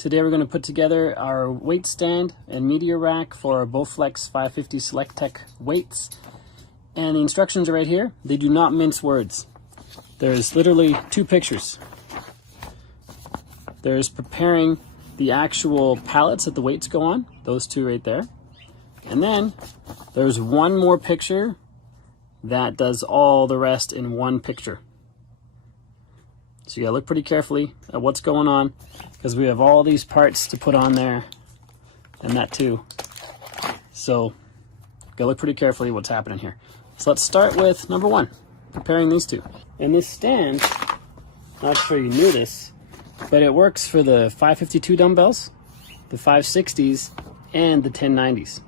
Today we're going to put together our weight stand and media rack for our BowFlex 550 SelectTech weights. And the instructions are right here. They do not mince words. There's literally two pictures. There's preparing the actual pallets that the weights go on, those two right there. And then there's one more picture that does all the rest in one picture. So you gotta look pretty carefully at what's going on, because we have all these parts to put on there and that too. So you gotta look pretty carefully what's happening here. So let's start with number one, preparing these two. And this stand, not sure you knew this, but it works for the 552 dumbbells, the 560s, and the 1090s.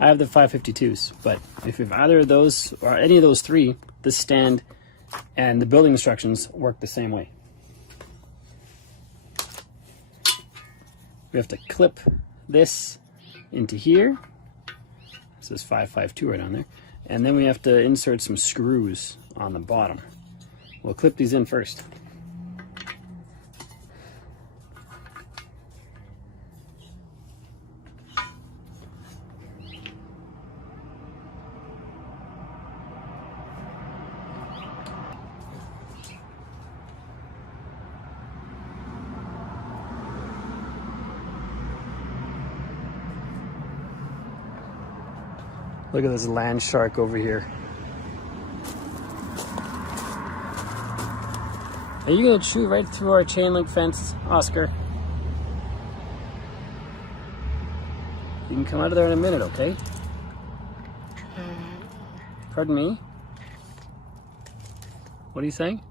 I have the 552s, but if you have either of those or any of those three, this stand and the building instructions work the same way. We have to clip this into here. This says 552 right on there. And then we have to insert some screws on the bottom. We'll clip these in first. Look at this land shark over here. Are you gonna chew right through our chain link fence, Oscar? You can come out of there in a minute, okay? Pardon me? What are you saying?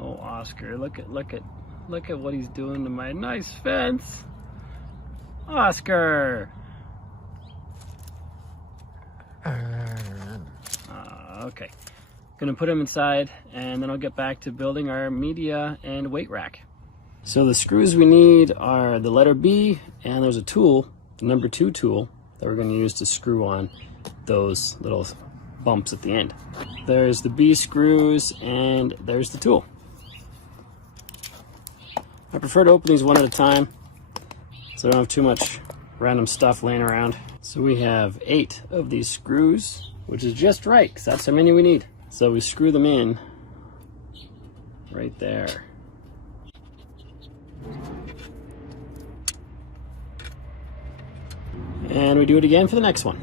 Oh, Oscar, look at what he's doing to my nice fence. Oscar! Okay, gonna put them inside and then I'll get back to building our media and weight rack. So the screws we need are the letter B, and there's a tool, the number 2 tool, that we're gonna use to screw on those little bumps at the end. There's the B screws and there's the tool. I prefer to open these one at a time so I don't have too much random stuff laying around. So we have 8 of these screws, which is just right, because that's how many we need. So we screw them in right there. And we do it again for the next one.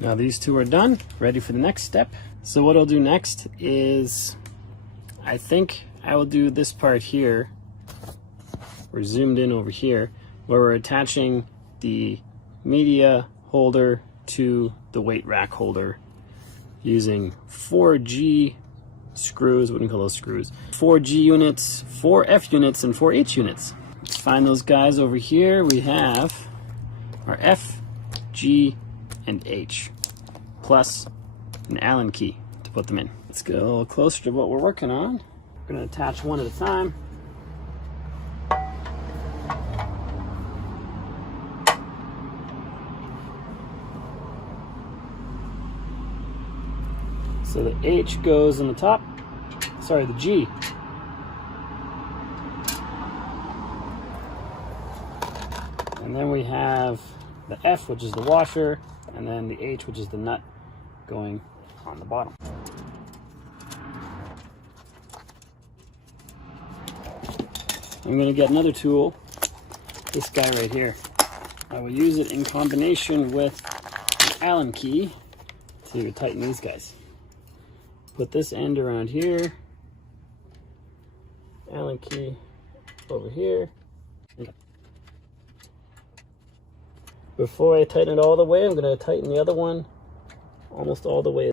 Now these two are done, ready for the next step. So what I'll do next is, I think I will do this part here. We're zoomed in over here, where we're attaching the media holder to the weight rack holder using 4G screws. What do you call those screws? 4G units, 4F units, and 4H units. Let's find those guys over here. We have our F, G, and H, plus an Allen key to put them in. Let's get a little closer to what we're working on. We're going to attach one at a time. So the H goes in the top, sorry, the G. And then we have the F, which is the washer, and then the H, which is the nut, going on the bottom. I'm going to get another tool, this guy right here. I will use it in combination with an Allen key to tighten these guys. Put this end around here, Allen key over here. Before I tighten it all the way, I'm going to tighten the other one almost all the way.